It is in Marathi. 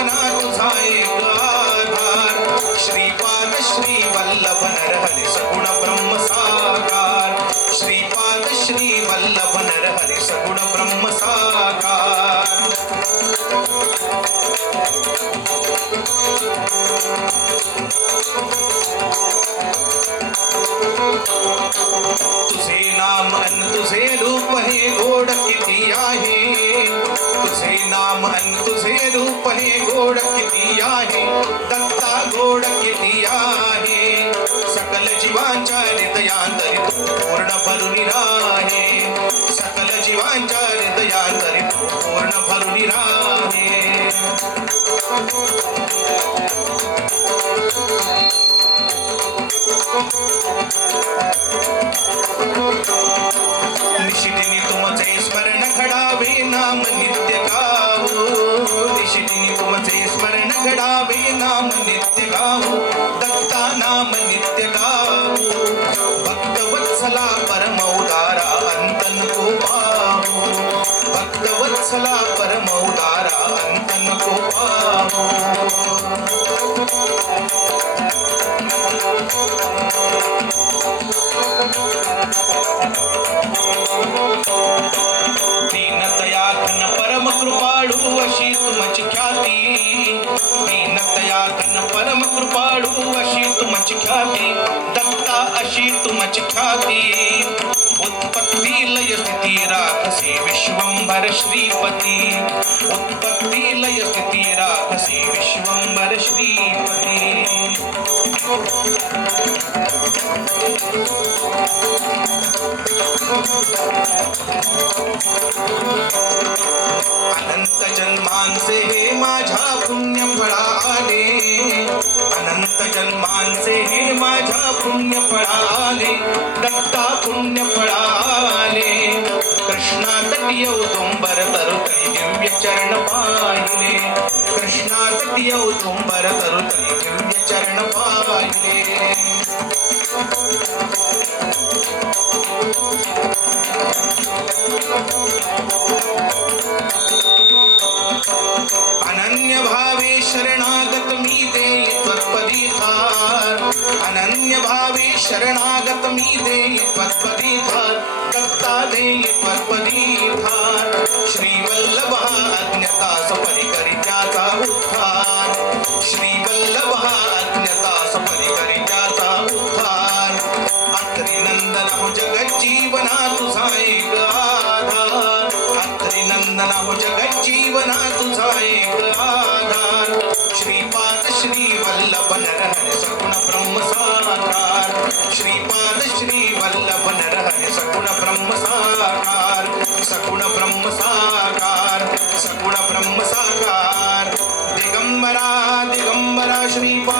जीवना तुझा एक आधार श्रीपाद श्री वल्लभ नरहरी सगुण ब्रह्म साकार श्रीपाद श्री वल्लभ नरहरी सगुण ब्रह्म साकार तुझे नाम अन तुझे रूप हे गोड किती आहे तुझे नाम अन तुझे रूप हे गोड किती आहे दत्ता गोड किती आहे सकल जीवांच्या हृदयांतरी तू पूर्ण भरून राहे सकल जीवांच्या हृदयांतरी तू पूर्ण भरून राहे निशिदिनी तुमचे स्मरण घडावे नाम नित्य गावो निशिदिनी तुमचे स्मरण घडावे नाम नित्य गावो दत्ता नाम नित्य गावो भक्तवत्सला परम उदारा अंत नको पावो भक्तवत्सला परम उदारा अंत नको पावो दीनतया घन परम कृपाळू अशी तुमची ख्याती दीनतया घन परम कृपाळू अशी तुमची ख्याती दत्ता अशी तुमची ख्याती उत्पत्ती लय स्थिती राखसी विश्वंभर श्रीपती उत्पत्ती लय स्थिती राखसी विश्वंभर श्रीपती अनंत जन्मांचे हे माझ्या पुण्य फळाने अनंत जन्मांचे हे माझ्या पुण्य फळाने दत्ता पुण्य फळाने कृष्णा तटी औदुंबर तरुतरी दिव्य चरण पाहिले कृष्णा तटी औदुंबर तरुतरी दिव्य चरण पाहिले अनन्य भावे शरणागत मी देई त्वत्पदी थार अनन्य भावे शरणागत मी देई त्वत्पदी थार दत्ता देई त्वत्पदी थार श्रीवल्लभ अज्ञता परिकरित्याचा उद्धार श्रीवल्लभ अज्ञता परिकरित्याचा उद्धार अत्रिनंदन जगज्जीवना तुझा एक आधार अत्रिनंदन जगज्जीवना तुझा एक आधार श्रीपाद श्री वल्लभ नरहरि सगुण ब्रह्म साकार श्रीपाद श्री वल्लभ नरहरि सगुण ब्रह्म साकार सगुण ब्रह्म साकार सगुण ब्रह्म साकार दिगंबरा दिगंबरा श्रीपाद